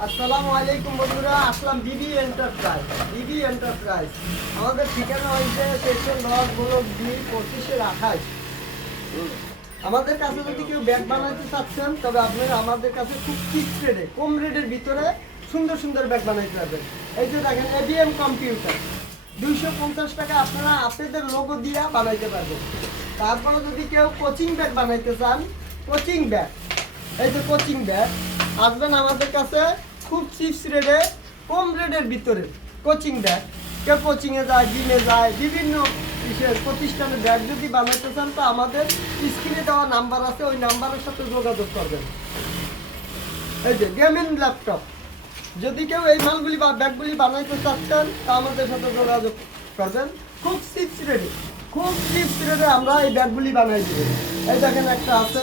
আসসালামু আলাইকুম বন্ধুরা, আসলাম বিবি এন্টারপ্রাইজ। আমাদের ঠিকানা হয়েছে সেকশন 10/25/28। আমাদের কাছে যদি কেউ ব্যাগ বানাইতে চাচ্ছেন, তবে আপনারা আমাদের কাছে খুব চিপ রেটে, কম রেটের ভিতরে সুন্দর সুন্দর ব্যাগ বানাইতে পারবেন। এই যে দেখেন এবিএম কম্পিউটার, 250 টাকা আপনারা আপনাদের লোগো দিয়ে বানাইতে পারবেন। তারপরে যদি কেউ কোচিং ব্যাগ বানাইতে চান, কোচিং ব্যাগ, এই যে কোচিং ব্যাগ আসবেন আমাদের কাছে খুব চিপ রেটে, কম রেটের ভিতরে কোচিং ব্যাগ। কেউ কোচিংয়ে যায়, জিমে যায়, বিভিন্ন বিশেষ প্রতিষ্ঠানের ব্যাগ যদি বানাইতে চান, তো আমাদের স্ক্রিনে দেওয়া নাম্বার আছে, ওই নাম্বারের সাথে যোগাযোগ করবেন। এই যে গেমিং ল্যাপটপ, যদি কেউ এই মালগুলি বা ব্যাগগুলি বানাইতে চাচ্ছেন, তা আমাদের সাথে যোগাযোগ করবেন। খুব চিপ রেটে আমরা এই ব্যাগগুলি বানাই দেব। এই দেখেন একটা আছে,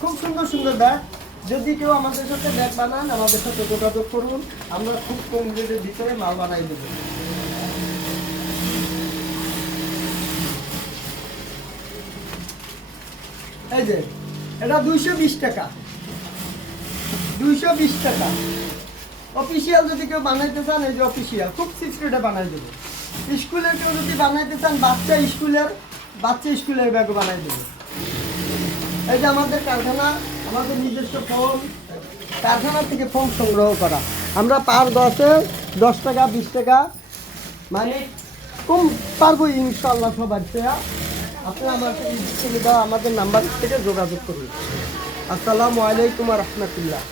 খুব সুন্দর সুন্দর ব্যাগ। যদি কেউ আমাদের সাথে ব্যাগ বানান, আমাদের সাথে যোগাযোগ করুন, আমরা খুব কম রেটের ভিতরে মাল বানাই দেব। এই যে এটা 220 টাকা, 220 টাকা। অফিসিয়াল যদি কেউ বানাইতে চান, এই যে অফিসিয়াল খুব চিপ রেটে বানাই দেবো। স্কুলের কেউ যদি বানাইতে চান, বাচ্চা স্কুলের ব্যাগও বানাই দেবো। এই যে আমাদের কারখানা, আমাদের নিজস্ব ফোন, কারখানা থেকে ফোন সংগ্রহ করা। আমরা পার 10 টাকা 20 টাকা মানে কম পারবো ইনশাল্লাহ সবার চেয়ে। আপনারা আমাদের নাম্বার থেকে যোগাযোগ করুন। আসসালামু আলাইকুম ওয়া রাহমাতুল্লাহ।